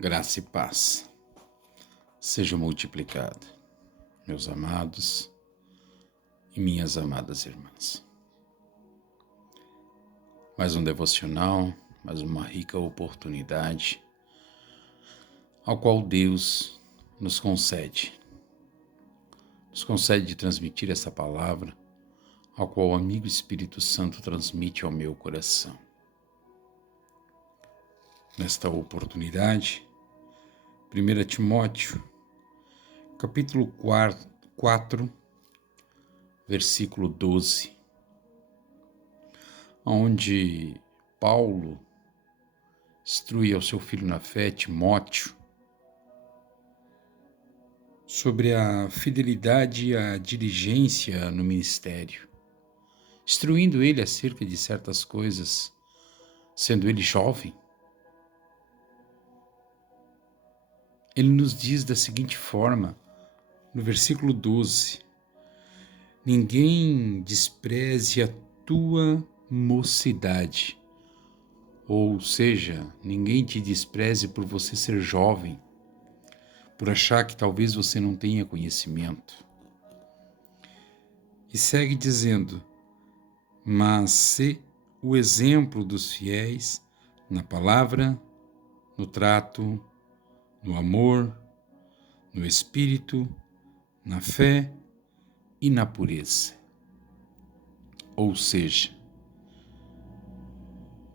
Graça e paz seja multiplicado, meus amados e minhas amadas irmãs. Mais um devocional, mais uma rica oportunidade ao qual Deus nos concede de transmitir essa palavra, ao qual o amigo Espírito Santo transmite ao meu coração. Nesta oportunidade, 1 Timóteo, capítulo 4, versículo 12, onde Paulo instrui ao seu filho na fé, Timóteo, sobre a fidelidade e a diligência no ministério, instruindo ele acerca de certas coisas, sendo ele jovem. Ele nos diz da seguinte forma, no versículo 12: ninguém despreze a tua mocidade, ou seja, ninguém te despreze por você ser jovem, por achar que talvez você não tenha conhecimento. E segue dizendo: mas sê o exemplo dos fiéis na palavra, no trato, no amor, no espírito, na fé e na pureza. Ou seja,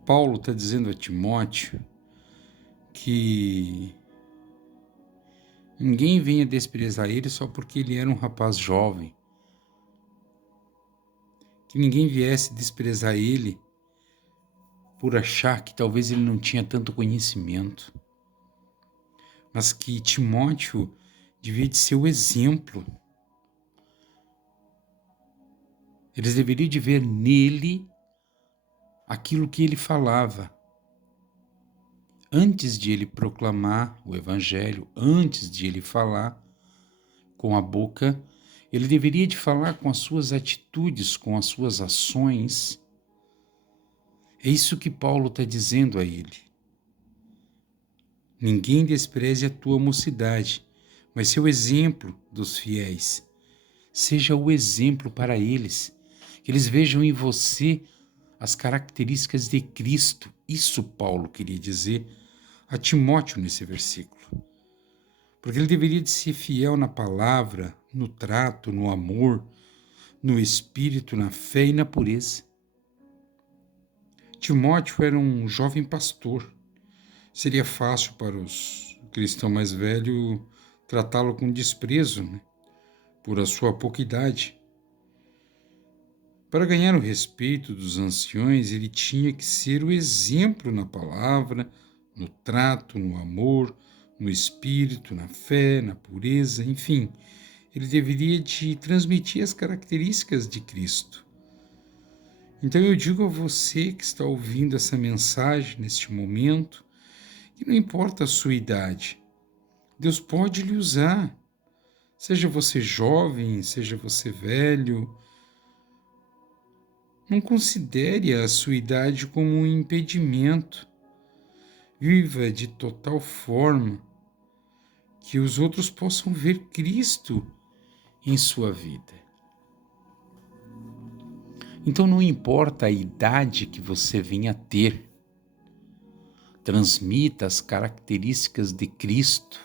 Paulo está dizendo a Timóteo que ninguém venha desprezar ele só porque ele era um rapaz jovem, que ninguém viesse desprezar ele por achar que talvez ele não tinha tanto conhecimento, mas que Timóteo devia de ser o exemplo. Eles deveriam de ver nele aquilo que ele falava. Antes de ele proclamar o evangelho, antes de ele falar com a boca, ele deveria de falar com as suas atitudes, com as suas ações. É isso que Paulo está dizendo a ele. Ninguém despreze a tua mocidade, mas seu exemplo dos fiéis. Seja o exemplo para eles, que eles vejam em você as características de Cristo. Isso Paulo queria dizer a Timóteo nesse versículo. Porque ele deveria de ser fiel na palavra, no trato, no amor, no espírito, na fé e na pureza. Timóteo era um jovem pastor. Seria fácil para os cristãos mais velhos tratá-lo com desprezo, por a sua pouca idade. Para ganhar o respeito dos anciões, ele tinha que ser o exemplo na palavra, no trato, no amor, no espírito, na fé, na pureza, enfim. Ele deveria de transmitir as características de Cristo. Então eu digo a você que está ouvindo essa mensagem neste momento, que não importa a sua idade, Deus pode lhe usar. Seja você jovem, seja você velho, não considere a sua idade como um impedimento. Viva de total forma que os outros possam ver Cristo em sua vida. Então não importa a idade que você venha a ter, transmita as características de Cristo.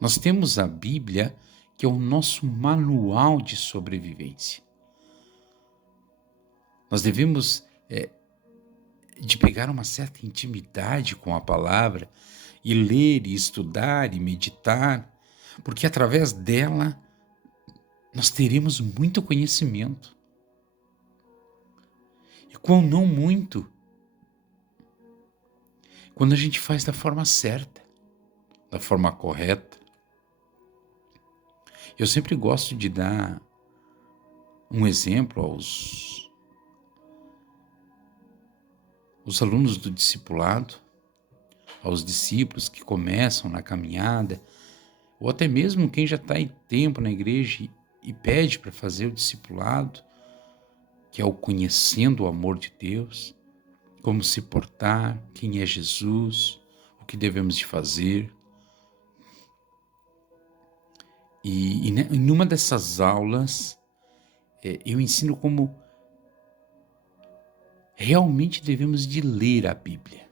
Nós temos a Bíblia, que é o nosso manual de sobrevivência. Nós devemos de pegar uma certa intimidade com a palavra e ler, e estudar, e meditar, porque através dela nós teremos muito conhecimento. E quão não muito, quando a gente faz da forma certa, da forma correta. Eu sempre gosto de dar um exemplo aos alunos do discipulado, aos discípulos que começam na caminhada, ou até mesmo quem já está em tempo na igreja e pede para fazer o discipulado, que é o conhecendo o amor de Deus, como se portar, quem é Jesus, o que devemos de fazer. E numa dessas aulas, eu ensino como realmente devemos de ler a Bíblia.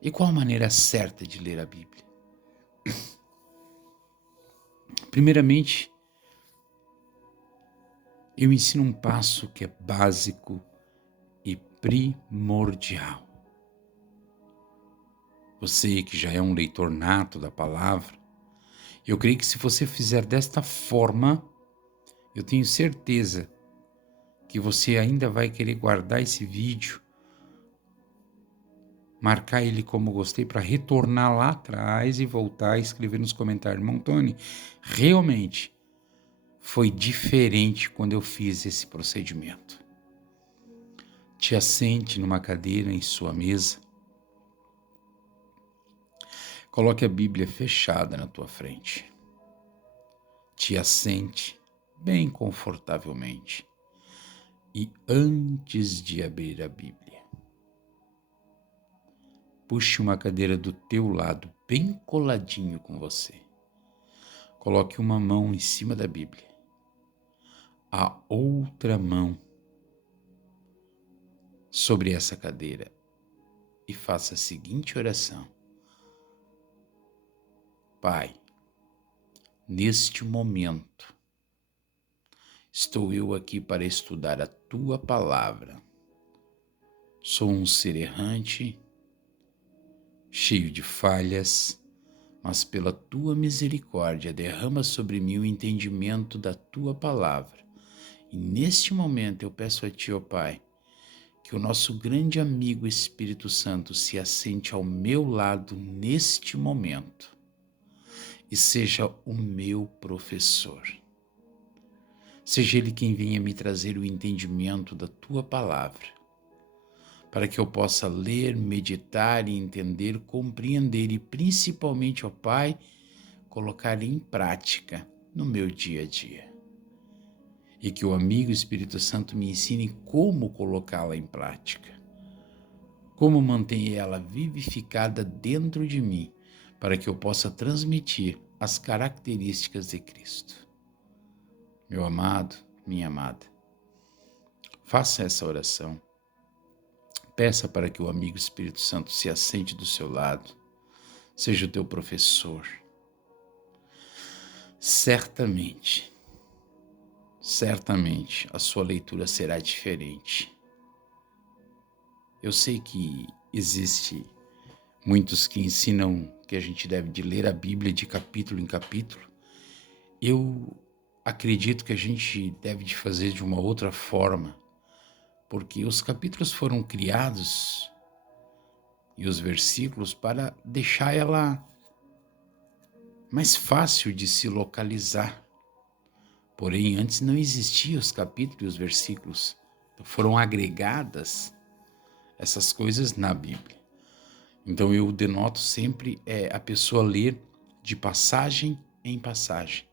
E qual a maneira certa de ler a Bíblia? Primeiramente, eu ensino um passo que é básico e primordial. Você que já é um leitor nato da palavra, eu creio que se você fizer desta forma, eu tenho certeza que você ainda vai querer guardar esse vídeo, marcar ele como gostei para retornar lá atrás e voltar a escrever nos comentários: irmão Tony, realmente foi diferente quando eu fiz esse procedimento. Te assente numa cadeira em sua mesa, coloque a Bíblia fechada na tua frente. Te assente bem confortavelmente. E antes de abrir a Bíblia, puxe uma cadeira do teu lado, bem coladinho com você. Coloque uma mão em cima da Bíblia, a outra mão sobre essa cadeira e faça a seguinte oração: Pai, neste momento, estou eu aqui para estudar a Tua palavra. Sou um ser errante, cheio de falhas, mas pela Tua misericórdia derrama sobre mim o entendimento da Tua palavra. E neste momento eu peço a Ti, ó Pai, que o nosso grande amigo Espírito Santo se assente ao meu lado neste momento e seja o meu professor. Seja Ele quem venha me trazer o entendimento da Tua palavra, para que eu possa ler, meditar e entender, compreender e principalmente, ó Pai, colocar em prática no meu dia a dia. E que o amigo Espírito Santo me ensine como colocá-la em prática, como manter ela vivificada dentro de mim, para que eu possa transmitir as características de Cristo. Meu amado, minha amada, faça essa oração. Peça para que o amigo Espírito Santo se assente do seu lado, seja o teu professor. Certamente a sua leitura será diferente. Eu sei que existe muitos que ensinam que a gente deve de ler a Bíblia de capítulo em capítulo. Eu acredito que a gente deve de fazer de uma outra forma, porque os capítulos foram criados e os versículos para deixar ela mais fácil de se localizar. Porém, antes não existiam os capítulos e os versículos. Foram agregadas essas coisas na Bíblia. Então eu denoto sempre a pessoa ler de passagem em passagem.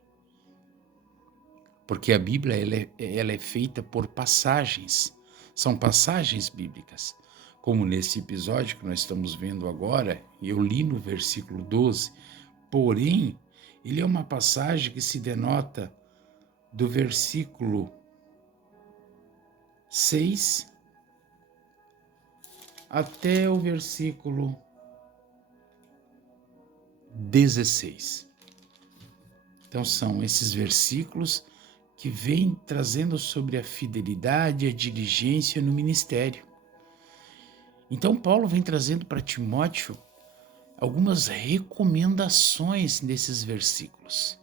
Porque a Bíblia ela é feita por passagens. São passagens bíblicas. Como nesse episódio que nós estamos vendo agora, eu li no versículo 12, porém, ele é uma passagem que se denota do versículo 6 até o versículo 16. Então são esses versículos que vêm trazendo sobre a fidelidade e a diligência no ministério. Então Paulo vem trazendo para Timóteo algumas recomendações nesses versículos.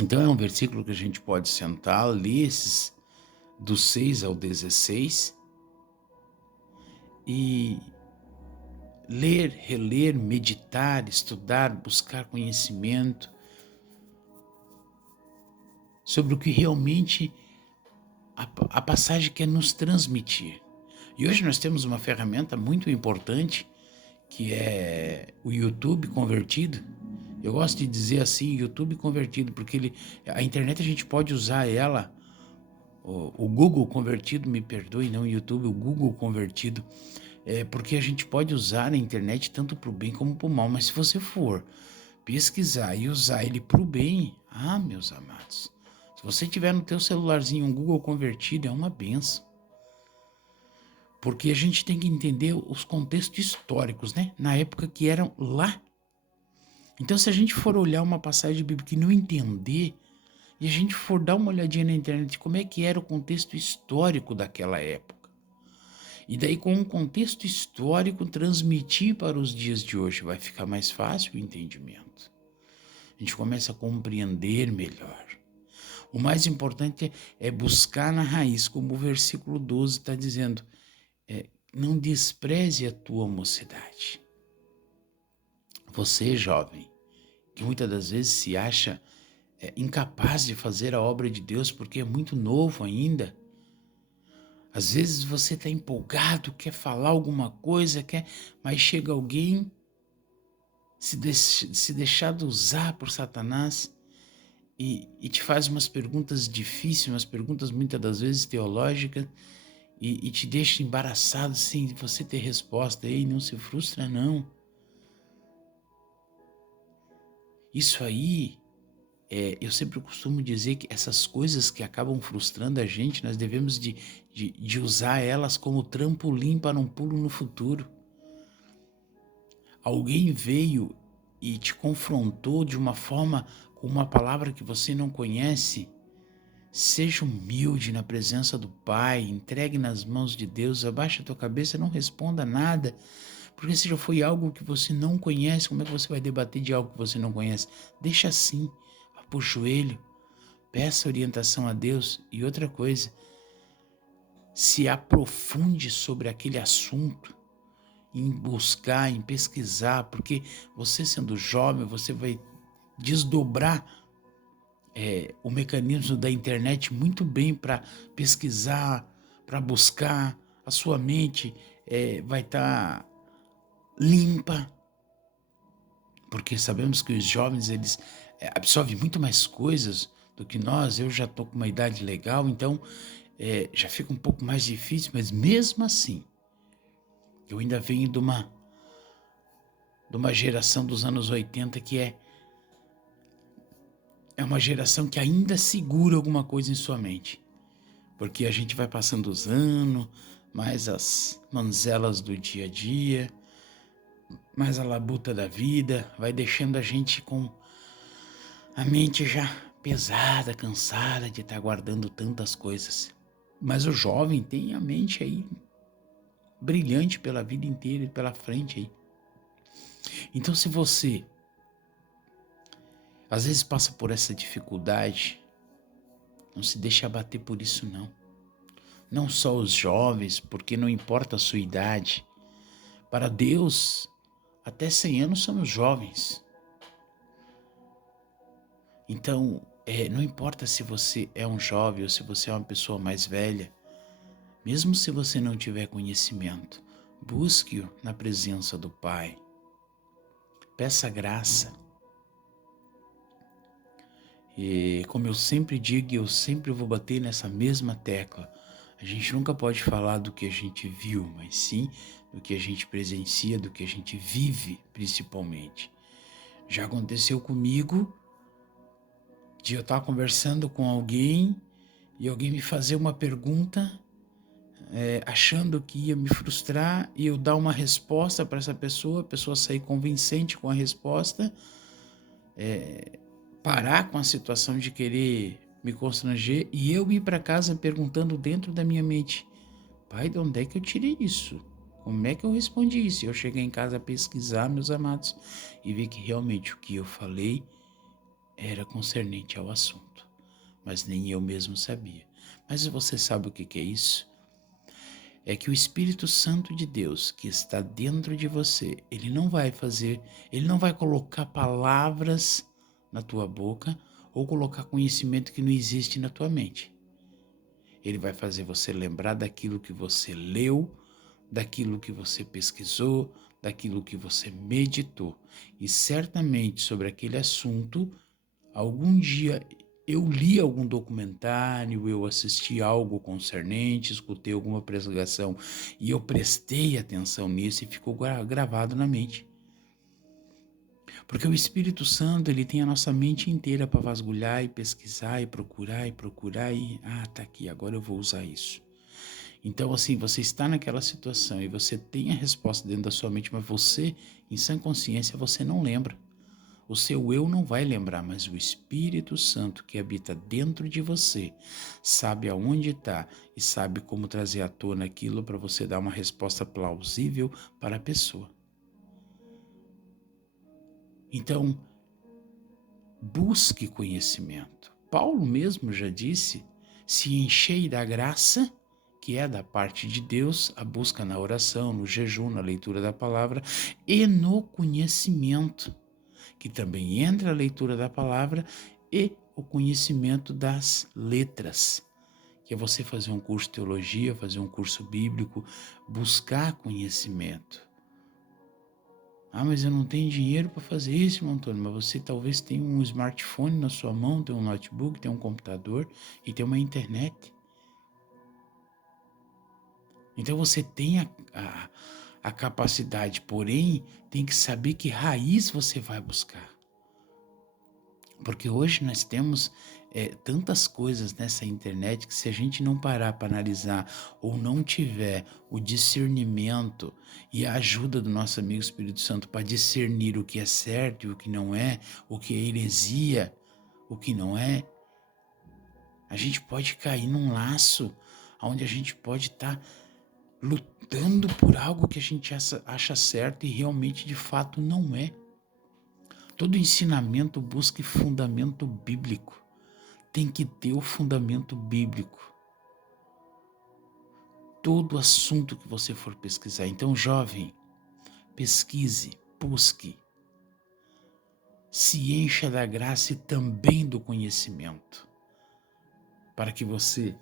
Então é um versículo que a gente pode sentar, ler esses do 6 ao 16 e ler, reler, meditar, estudar, buscar conhecimento sobre o que realmente a passagem quer nos transmitir. E hoje nós temos uma ferramenta muito importante que é o YouTube convertido. Eu gosto de dizer assim, YouTube convertido, porque a internet a gente pode usar ela, o Google convertido, me perdoe, não o YouTube, o Google convertido, Porque a gente pode usar a internet tanto para o bem como para o mal, mas se você for pesquisar e usar ele para o bem, meus amados, se você tiver no teu celularzinho um Google convertido, é uma benção. Porque a gente tem que entender os contextos históricos, né? Na época que eram lá. Então, se a gente for olhar uma passagem bíblica e não entender, e a gente for dar uma olhadinha na internet como é que era o contexto histórico daquela época, e daí com um contexto histórico transmitir para os dias de hoje, vai ficar mais fácil o entendimento. A gente começa a compreender melhor. O mais importante é buscar na raiz, como o versículo 12 está dizendo, não despreze a tua mocidade. Você, jovem, que muitas das vezes se acha incapaz de fazer a obra de Deus porque é muito novo ainda. Às vezes você está empolgado, quer falar alguma coisa, mas chega alguém, se deixar de usar por Satanás e te faz umas perguntas difíceis, umas perguntas muitas das vezes teológicas, e te deixa embaraçado sem você ter resposta. Ei, não se frustra não. Isso aí, eu sempre costumo dizer que essas coisas que acabam frustrando a gente, nós devemos de usar elas como trampolim para um pulo no futuro. Alguém veio e te confrontou de uma forma, com uma palavra que você não conhece. Seja humilde na presença do Pai, entregue nas mãos de Deus, abaixa a tua cabeça, não responda nada, porque se já foi algo que você não conhece, como é que você vai debater de algo que você não conhece? Deixa assim, vá pro joelho, peça orientação a Deus. E outra coisa, se aprofunde sobre aquele assunto, em buscar, em pesquisar, porque você sendo jovem, você vai desdobrar o mecanismo da internet muito bem para pesquisar, para buscar. A sua mente vai estar limpa, porque sabemos que os jovens eles absorvem muito mais coisas do que nós. Eu já estou com uma idade legal, então já fica um pouco mais difícil, mas mesmo assim, eu ainda venho de uma geração dos anos 80 que é uma geração que ainda segura alguma coisa em sua mente. Porque a gente vai passando os anos, mais as manzelas do dia a dia, mais a labuta da vida, vai deixando a gente com a mente já pesada, cansada de estar guardando tantas coisas. Mas o jovem tem a mente aí brilhante pela vida inteira e pela frente aí. Então se você às vezes passa por essa dificuldade, não se deixe abater por isso não. Não só os jovens, porque não importa a sua idade. Para Deus, até 100 anos somos jovens. Então, não importa se você é um jovem ou se você é uma pessoa mais velha, mesmo se você não tiver conhecimento, busque-o na presença do Pai. Peça graça. E como eu sempre digo, eu sempre vou bater nessa mesma tecla. A gente nunca pode falar do que a gente viu, mas sim do que a gente presencia, do que a gente vive, principalmente. Já aconteceu comigo de eu estar conversando com alguém e alguém me fazer uma pergunta, achando que ia me frustrar, e eu dar uma resposta para essa pessoa, a pessoa sair convincente com a resposta, parar com a situação de querer me constranger e eu ir para casa perguntando dentro da minha mente: pai, de onde é que eu tirei isso? Como é que eu respondi isso? E eu cheguei em casa a pesquisar, meus amados, e vi que realmente o que eu falei era concernente ao assunto, mas nem eu mesmo sabia. Mas você sabe o que é isso? É que o Espírito Santo de Deus que está dentro de você, ele não vai colocar palavras na tua boca ou colocar conhecimento que não existe na tua mente. Ele vai fazer você lembrar daquilo que você leu, daquilo que você pesquisou, daquilo que você meditou. E certamente sobre aquele assunto, algum dia eu li algum documentário, eu assisti algo concernente, escutei alguma pregação e eu prestei atenção nisso e ficou gravado na mente. Porque o Espírito Santo, ele tem a nossa mente inteira para vasculhar e pesquisar e procurar tá aqui, agora eu vou usar isso. Então, assim, você está naquela situação e você tem a resposta dentro da sua mente, mas você, em sã consciência, você não lembra. O seu eu não vai lembrar, mas o Espírito Santo que habita dentro de você sabe aonde está e sabe como trazer à tona aquilo para você dar uma resposta plausível para a pessoa. Então, busque conhecimento. Paulo mesmo já disse: se enchei da graça, que é da parte de Deus, a busca na oração, no jejum, na leitura da palavra e no conhecimento, que também entra a leitura da palavra e o conhecimento das letras, que é você fazer um curso de teologia, fazer um curso bíblico, buscar conhecimento. Ah, mas eu não tenho dinheiro para fazer isso, irmão Antônio, mas você talvez tenha um smartphone na sua mão, tem um notebook, tem um computador e tem uma internet. Então você tem a capacidade, porém tem que saber que raiz você vai buscar. Porque hoje nós temos tantas coisas nessa internet que se a gente não parar para analisar ou não tiver o discernimento e a ajuda do nosso amigo Espírito Santo para discernir o que é certo e o que não é, o que é heresia, o que não é, a gente pode cair num laço onde a gente pode estar lutando por algo que a gente acha certo e realmente de fato não é. Todo ensinamento busca fundamento bíblico. Tem que ter o fundamento bíblico. Todo assunto que você for pesquisar. Então, jovem, pesquise, busque. Se encha da graça e também do conhecimento, para que você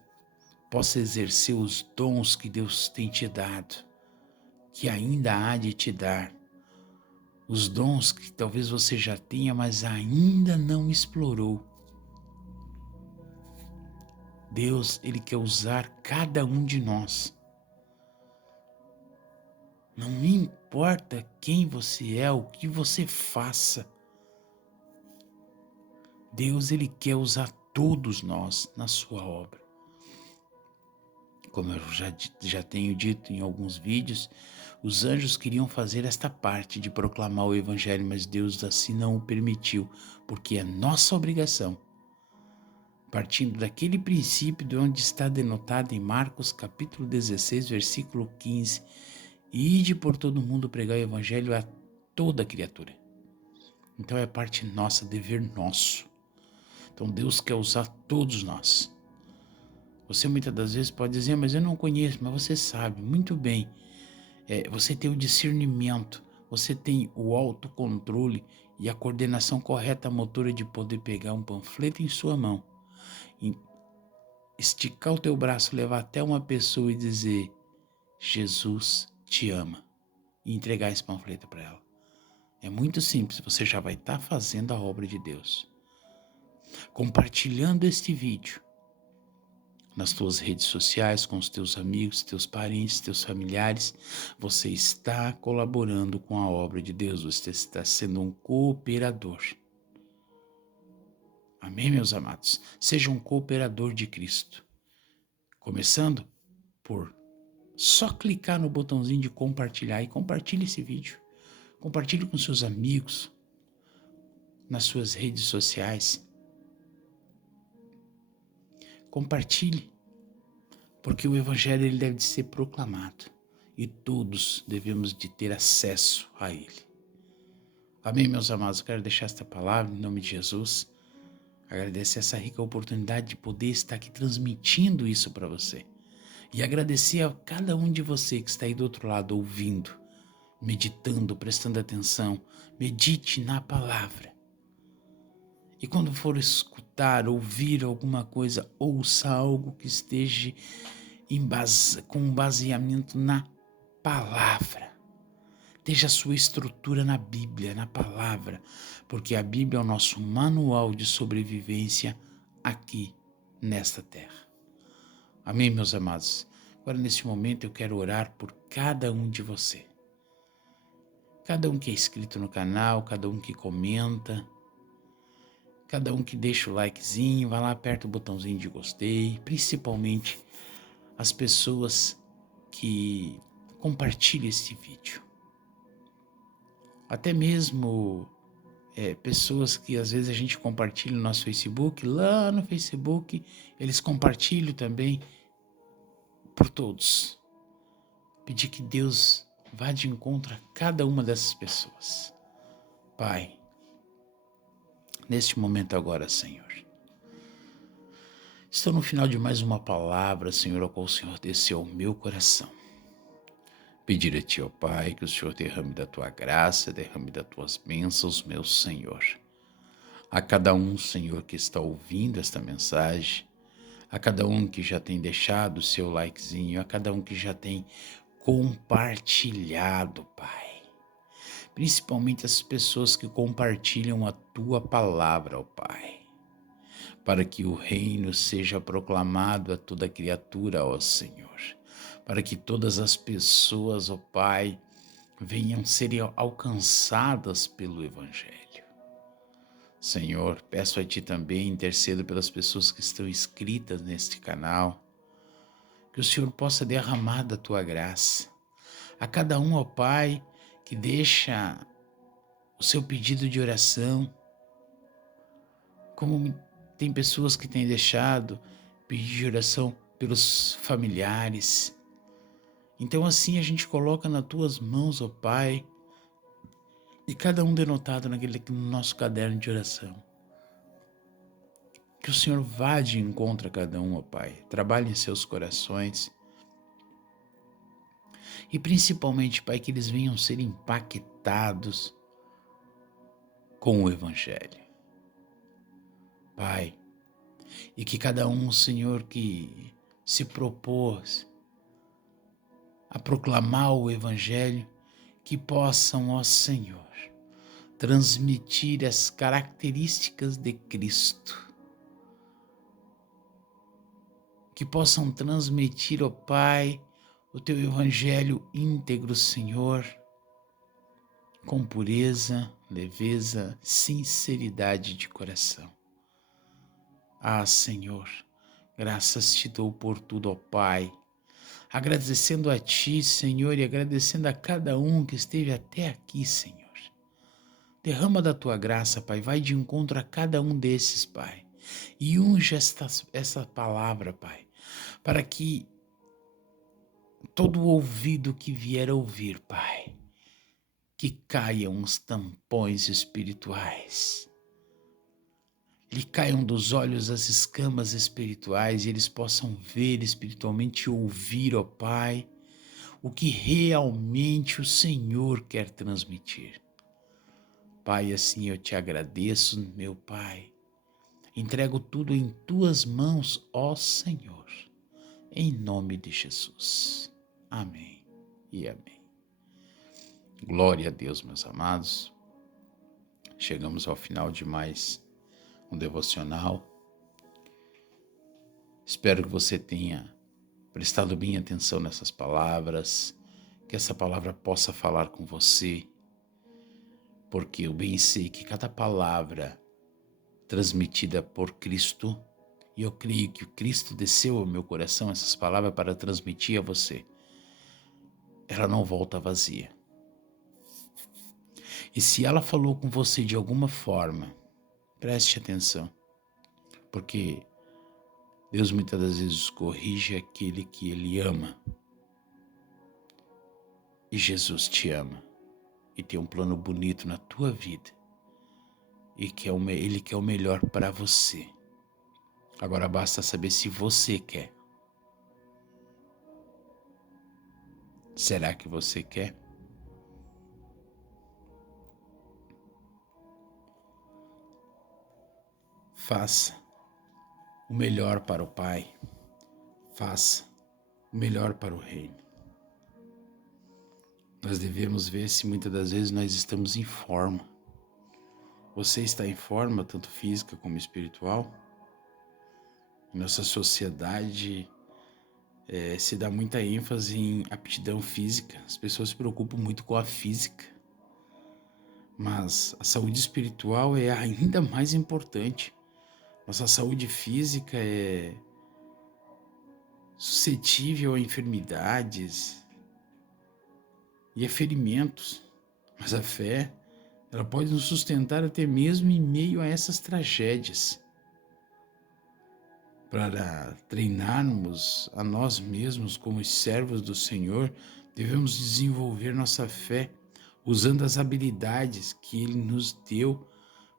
possa exercer os dons que Deus tem te dado, que ainda há de te dar. Os dons que talvez você já tenha, mas ainda não explorou. Deus, Ele quer usar cada um de nós. Não importa quem você é, o que você faça. Deus, Ele quer usar todos nós na sua obra. Como eu já tenho dito em alguns vídeos, os anjos queriam fazer esta parte de proclamar o Evangelho, mas Deus assim não o permitiu, porque é nossa obrigação. Partindo daquele princípio de onde está denotado em Marcos capítulo 16, versículo 15, ide por todo mundo pregar o Evangelho a toda criatura. Então é parte nossa, dever nosso. Então Deus quer usar todos nós. Você muitas das vezes pode dizer, mas eu não conheço, mas você sabe muito bem. Você tem o discernimento, você tem o autocontrole e a coordenação correta motora de poder pegar um panfleto em sua mão, esticar o teu braço, levar até uma pessoa e dizer, Jesus te ama, e entregar esse panfleto para ela. É muito simples, você já vai estar fazendo a obra de Deus. Compartilhando este vídeo nas tuas redes sociais, com os teus amigos, teus parentes, teus familiares, você está colaborando com a obra de Deus, você está sendo um cooperador. Amém, meus amados? Seja um cooperador de Cristo. Começando por só clicar no botãozinho de compartilhar e compartilhe esse vídeo. Compartilhe com seus amigos, nas suas redes sociais. Compartilhe, porque o Evangelho ele deve de ser proclamado e todos devemos de ter acesso a ele. Amém, meus amados? Eu quero deixar esta palavra em nome de Jesus. Agradecer essa rica oportunidade de poder estar aqui transmitindo isso para você. E agradecer a cada um de você que está aí do outro lado ouvindo, meditando, prestando atenção. Medite na palavra. E quando for escutar, ouvir alguma coisa, ouça algo que esteja com um baseamento na palavra. Esteja a sua estrutura na Bíblia, na palavra, porque a Bíblia é o nosso manual de sobrevivência aqui nesta terra. Amém, meus amados? Agora, neste momento, eu quero orar por cada um de você. Cada um que é inscrito no canal, cada um que comenta, cada um que deixa o likezinho, vai lá, aperta o botãozinho de gostei, principalmente as pessoas que compartilham este vídeo. Até mesmo pessoas que às vezes a gente compartilha no nosso Facebook, lá no Facebook, eles compartilham também por todos. Pedir que Deus vá de encontro a cada uma dessas pessoas. Pai, neste momento agora, Senhor, estou no final de mais uma palavra, Senhor, ao qual o Senhor desceu ao meu coração. Pedir a Ti, ó Pai, que o Senhor derrame da Tua graça, derrame das Tuas bênçãos, meu Senhor. A cada um, Senhor, que está ouvindo esta mensagem, a cada um que já tem deixado o seu likezinho, a cada um que já tem compartilhado, Pai. Principalmente as pessoas que compartilham a Tua palavra, ó Pai. Para que o reino seja proclamado a toda criatura, ó Senhor. Para que todas as pessoas, ó Pai, venham ser alcançadas pelo Evangelho. Senhor, peço a Ti também, intercedo pelas pessoas que estão inscritas neste canal, que o Senhor possa derramar da Tua graça. A cada um, ó Pai, que deixa o seu pedido de oração, como tem pessoas que têm deixado pedido de oração pelos familiares. Então assim a gente coloca nas Tuas mãos, ó Pai, e cada um denotado no nosso caderno de oração. Que o Senhor vá de encontro a cada um, ó Pai, trabalhe em seus corações. E principalmente, Pai, que eles venham ser impactados com o Evangelho. Pai, e que cada um, Senhor, que se propôs a proclamar o Evangelho, que possam, ó Senhor, transmitir as características de Cristo. Que possam transmitir, ó Pai, o Teu Evangelho íntegro, Senhor, com pureza, leveza, sinceridade de coração. Ah, Senhor, graças Te dou por tudo, ó Pai. Agradecendo a Ti, Senhor, e agradecendo a cada um que esteve até aqui, Senhor. Derrama da Tua graça, Pai, vai de encontro a cada um desses, Pai. E unge essa palavra, Pai, para que todo ouvido que vier a ouvir, Pai, que caiam os tampões espirituais, lhe caiam dos olhos as escamas espirituais e eles possam ver espiritualmente e ouvir, ó Pai, o que realmente o Senhor quer transmitir. Pai, assim eu Te agradeço, meu Pai. Entrego tudo em Tuas mãos, ó Senhor, em nome de Jesus. Amém e amém. Glória a Deus, meus amados. Chegamos ao final de mais um devocional. Espero que você tenha prestado bem atenção nessas palavras, que essa palavra possa falar com você, porque eu bem sei que cada palavra transmitida por Cristo, e eu creio que o Cristo desceu ao meu coração essas palavras para transmitir a você, ela não volta vazia. E se ela falou com você de alguma forma, preste atenção, porque Deus muitas das vezes corrige aquele que Ele ama. E Jesus te ama e tem um plano bonito na tua vida. E Ele quer o melhor para você. Agora basta saber se você quer. Será que você quer? Faça o melhor para o Pai. Faça o melhor para o Reino. Nós devemos ver se muitas das vezes nós estamos em forma. Você está em forma, tanto física como espiritual? Nossa sociedade se dá muita ênfase em aptidão física. As pessoas se preocupam muito com a física, mas a saúde espiritual é ainda mais importante. Nossa saúde física é suscetível a enfermidades e a ferimentos, mas a fé, ela pode nos sustentar até mesmo em meio a essas tragédias. Para treinarmos a nós mesmos como servos do Senhor, devemos desenvolver nossa fé usando as habilidades que Ele nos deu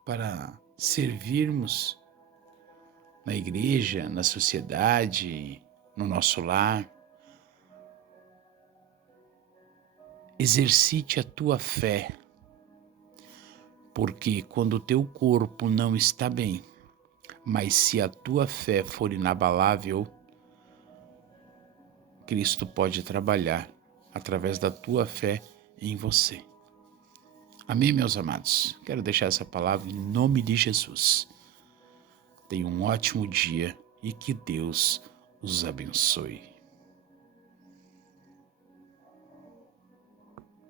para servirmos na igreja, na sociedade, no nosso lar. Exercite a tua fé, porque quando o teu corpo não está bem, mas se a tua fé for inabalável, Cristo pode trabalhar através da tua fé em você. Amém, meus amados? Quero deixar essa palavra em nome de Jesus. Tenha um ótimo dia e que Deus os abençoe.